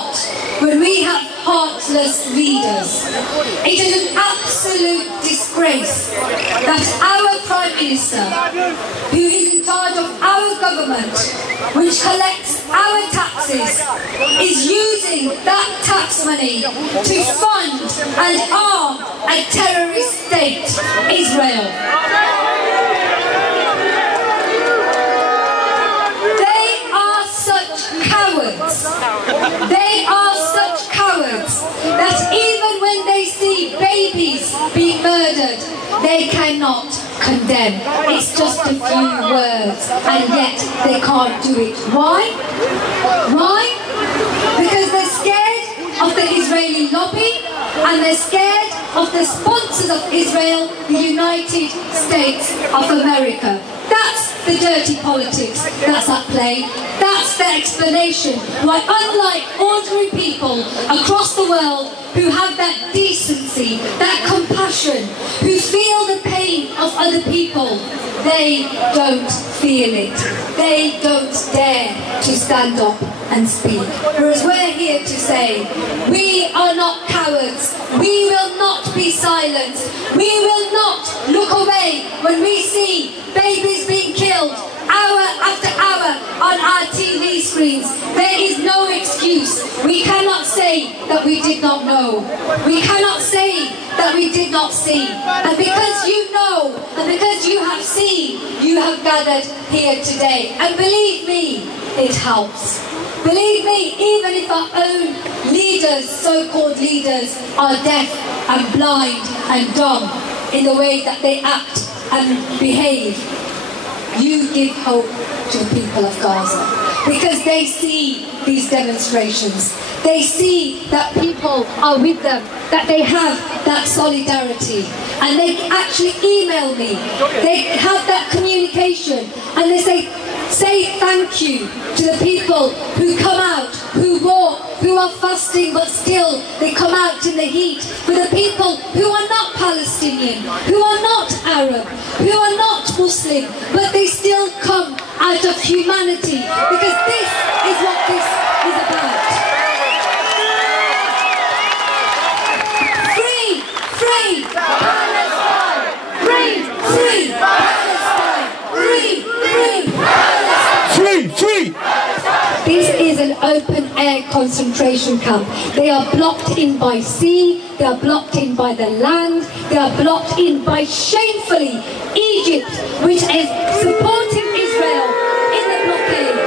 not when we have heartless leaders. It is an absolute disgrace that our Prime Minister, who is in charge of our government, which collects our taxes, is using that tax money to fund and arm a terrorist state, Israel. They are such cowards that even when they see babies being murdered, they cannot condemn. It's just a few words, and yet they can't do it. Why? Why? Because they're scared of the Israeli lobby, and they're scared of the sponsors of Israel, the United States of America. That's the dirty politics that's at play. That's the explanation why, unlike ordinary people across the world who have that decency, that compassion, who feel the pain of other people, they don't feel it. They don't dare to stand up and speak. Whereas we're here to say, we are not cowards. We will not be silent. We will not look away when we see babies being killed hour after hour on our TV screens. There is no excuse. We cannot say that we did not know. We cannot say that we did not see. And because you know, and because you have seen, you have gathered here today. And believe me, it helps. Believe me, even if our own leaders, so-called leaders, are deaf and blind and dumb in the way that they act and behave, you give hope to the people of Gaza, because they see these demonstrations. They see that people are with them, that they have that solidarity, and they actually email me. They have that communication, and they say thank you to the people who come out, who walk, who are fasting, but still they come out in the heat. For the people who are not Palestinian, who are not Arab, who are not Muslim, but they still come out of humanity, because this is what this is about. Free, free Palestine! Free, free Palestine! Free, free Palestine! Free, free! This is an open-air concentration camp. They are blocked in by sea, they are blocked in by the land, they are blocked in by, shamefully, Egypt, which is supporting Israel in the blockade.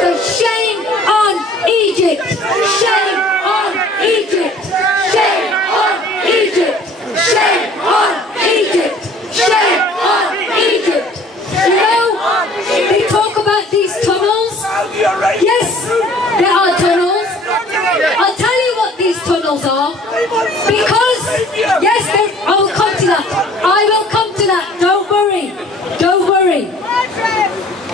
So shame on Egypt! Shame on Egypt! Shame on Egypt! Shame on Egypt! Shame on Egypt! You know, they talk about these tunnels. Yes, there are tunnels. I'll tell you what these tunnels are. Because, yes, I will come to that. I will come to that. Don't worry. Don't worry.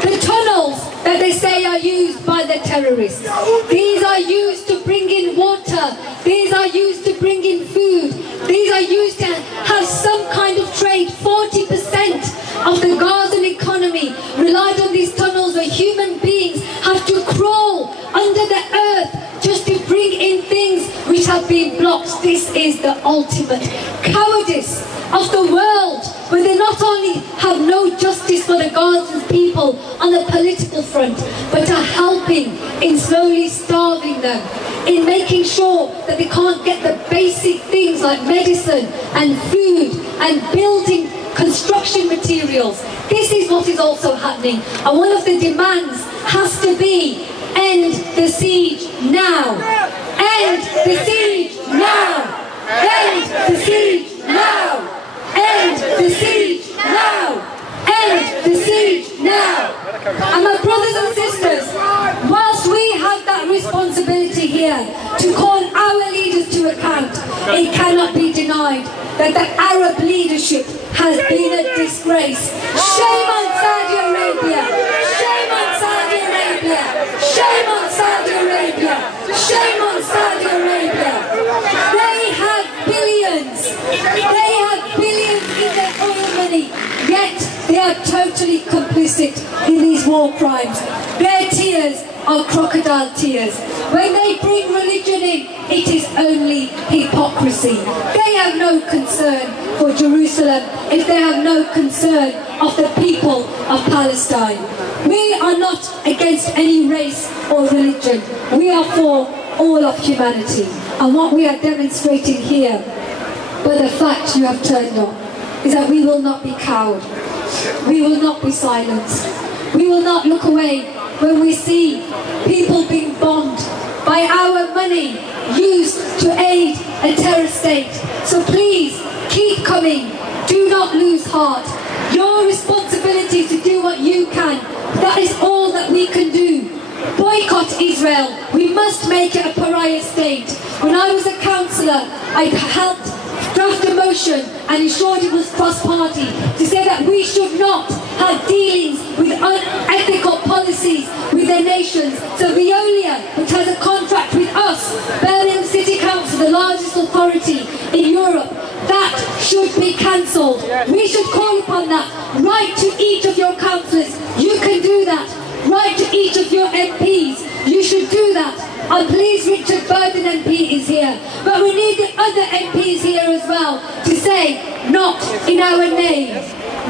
The tunnels that they say are used by the terrorists. These are used to bring in water. These are used to bring in food. These are used to have some kind of trade. 40% of the Gazan economy relied on these tunnels, where human beings have to crawl under the earth just to bring in things which have been blocked. This is the ultimate cowardice of the world, where they not only have no justice for the Gazan people on the political front, but are helping in slowly starving them, in making sure that they can't get the basic things like medicine and food and building construction materials. This is what is also happening, and one of the demands has to be end the siege now. End the siege now. End the siege now. End the siege now. End the siege now. And my brothers and sisters, whilst we have that responsibility here to call our leaders to account, it cannot be denied that the Arab leadership has been a disgrace. Shame on Saudi Arabia! Shame on Saudi Arabia! Shame on Saudi Arabia! Shame on Saudi Arabia! They have billions! They have billions in their oil money, yet they are totally complicit in these war crimes. Their tears are crocodile tears. When they bring religion in, it is only hypocrisy. They have no concern for Jerusalem if they have no concern of the people of Palestine. We are not against any race or religion. We are for all of humanity. And what we are demonstrating here, by the fact you have turned up, is that we will not be cowed. We will not be silenced. We will not look away when we see people being bombed by our money used to aid a terror state. So please, keep coming. Do not lose heart. Your responsibility to do what you can. That is all that we can do. Boycott Israel. We must make it a pariah state. When I was a councillor, I helped draft a motion and ensured it was cross-party to say that we should not have dealings with unethical policies with their nations. So Veolia, which has a contract with us, Birmingham City Council, the largest authority in Europe, that should be cancelled. We should call upon that. Write to each of your councillors. You can do that. Write to each of your MPs. You should do that. I'm pleased Richard Burden MP is here. But we need the other MPs here as well to say, not in our name.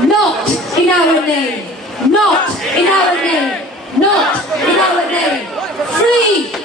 Not in our name. Not in our name. Not in our name. Free